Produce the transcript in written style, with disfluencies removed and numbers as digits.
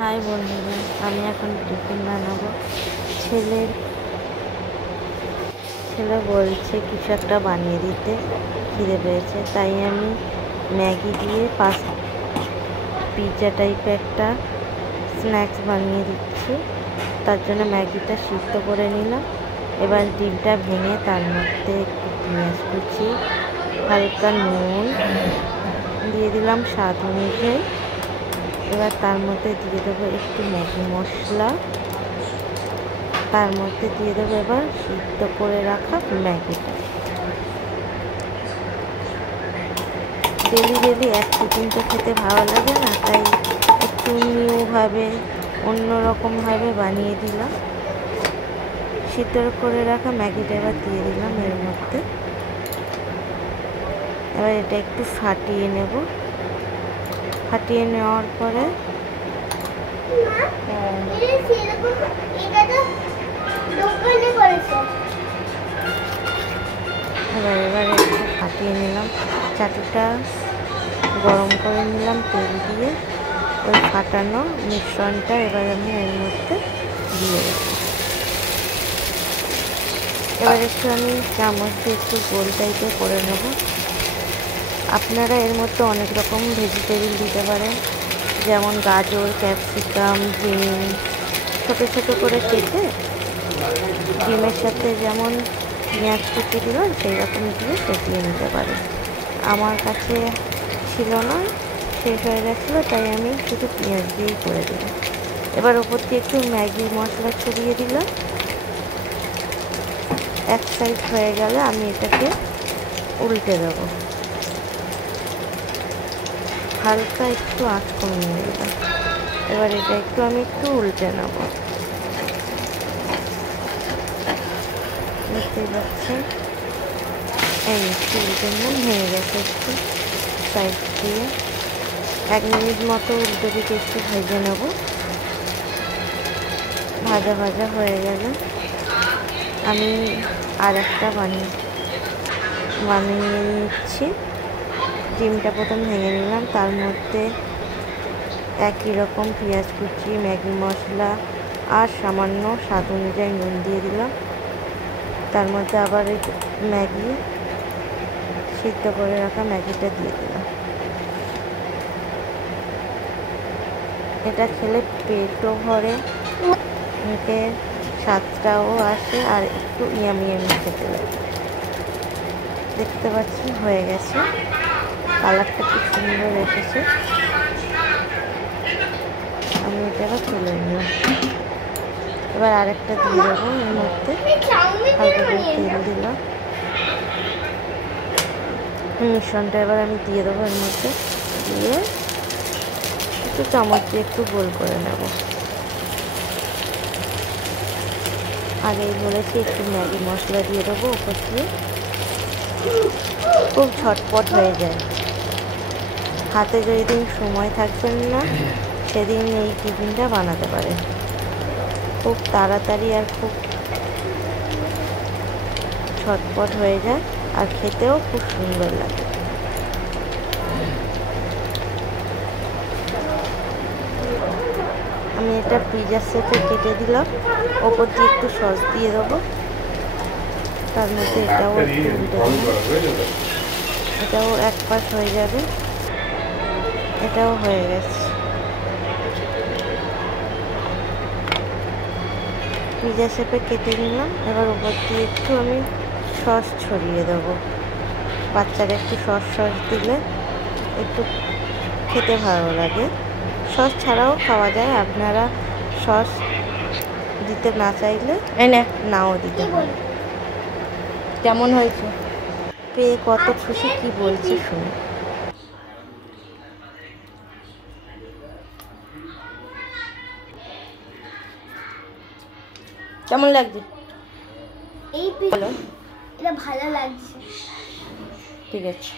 High বন্ধুরা, আমি এখন টিফিন বানাবো। ছেলে বলছে কিছু একটা বানিয়ে দিতে, খিদে পেয়েছে। তাই আমি ম্যাগি দিয়ে পিৎজা টাইপের একটা স্ন্যাক্স বানিয়ে দিচ্ছি। তার জন্য ম্যাগিটা সিদ্ধ করে নিলাম। এবার ডিমটা ভেঙে তার মধ্যে একটু পেঁয়াজ কুচি, হালকা নুন দিয়ে দিলাম স্বাদ অনুযায়ী। এবার তার মধ্যে দিয়ে দেবো একটু ম্যাগি মশলা, তার মধ্যে দিয়ে দেবো এবার সিদ্ধ করে রাখা ম্যাগিটা। ডেলি এক টিফিন তো খেতে ভালো লাগে না, তাই একটু নিউভাবে অন্যরকমভাবে বানিয়ে দিলাম। সিদ্ধ করে রাখা ম্যাগিটা এবার দিয়ে দিলাম এর মধ্যে। এবার এটা একটু ফাটিয়ে নেব। ফাটিয়ে নেওয়ার পরে এবার একটু ফাটিয়ে নিলাম। চাটুটা গরম করে নিলাম তেল দিয়ে। ওই ফাটানো মিশ্রণটা এবার আমি এর মধ্যে দিয়ে দেবো। এবার একটু আমি চামচ দিয়ে একটু গোল টাইপের করে নেব। আপনারা এর মধ্যে অনেক রকম ভেজিটেবল দিতে পারেন, যেমন গাজর, ক্যাপসিকাম, বিন ছোটো ছোটো করে কেটে ডিমের সাথে যেমন পেঁয়াজ কুচি দিলাম সেই রকম দিয়ে ফেটিয়ে নিতে পারেন। আমার কাছে ছিল না, শেষ হয়ে গেছিলো, তাই আমি শুধু পেঁয়াজ দিয়েই করে দিলাম। এবার ওপর দিয়ে একটু ম্যাগি মশলা ছড়িয়ে দিলাম। এক সাইড হয়ে গেলে আমি এটাকে উল্টে দেবো। হালকা একটু আঁচ কমিয়ে দিলাম। এবার এটা আমি একটু উল্টে নেব। দেখতেই পাচ্ছেন এই একটু উল্টে নিলাম, ভেঙে গেছে একটু সাইড দিয়ে। 1 মিনিট মতো উল্টো দিকে একটু ভেজে নেব। ভাজা হয়ে গেলে আমি আর একটা বানিয়ে নিচ্ছি। ডিমটা প্রথম ভেঙে নিলাম, তার মধ্যে একই রকম পেঁয়াজ কুচি, ম্যাগি মশলা আর সামান্য স্বাদ অনুযায়ী নুন দিয়ে দিলাম। তার মধ্যে আবার এই ম্যাগি সিদ্ধ করে রাখা ম্যাগিটা দিয়ে দিলাম। এটা খেলে পেটও ভরে, মুখে স্বাদটাও আসে আর একটু ইয়ামি খেতে লাগে। দেখতে পাচ্ছি হয়ে গেছে, কালারটা খুব সুন্দর এসেছে। আমি এটা এবার তুলে নিলাম। এবার আরেকটা দিয়ে দেবো এর মধ্যে। হালকা করে তেল দিলাম। মিশ্রণটা এবার আমি দিয়ে দেবো এর মধ্যে। দিয়ে একটু চামচ দিয়ে একটু গোল করে নেব। আগেই বলেছি একটু ম্যাগি মশলা দিয়ে দেবো ওপর দিয়ে। খুব ঝটপট হয়ে যায়। হাতে যেদিন সময় থাকবেন না সেদিন এই টিফিনটা বানাতে পারেন। খুব তাড়াতাড়ি আর খুব ঝটপট হয়ে যায়, আর খেতেও খুব সুন্দর লাগে। আমি এটা পিৎজা শেপে কেটে দিলাম। ওপর দিয়ে একটু সস দিয়ে দেবো। তার মধ্যে এটাও একটু উল্টে দিলাম। এটাও এক পাশ হয়ে যাবে। এটাও হয়ে গেছে। পিৎজা শেপে কেটে নিলাম। এবার ওপর দিয়ে একটু আমি সস ছড়িয়ে দেবো। বাচ্চারা একটু সস দিলে একটু খেতে ভালো লাগে। সস ছাড়াও খাওয়া যায়, আপনারা সস দিতে না চাইলে নাও দিতে পারে। কেমন হয়েছে? পেয়ে কত খুশি, কি বলছে শুনে। কেমন লাগছে? এটা ভালো লাগছে। ঠিক আছে।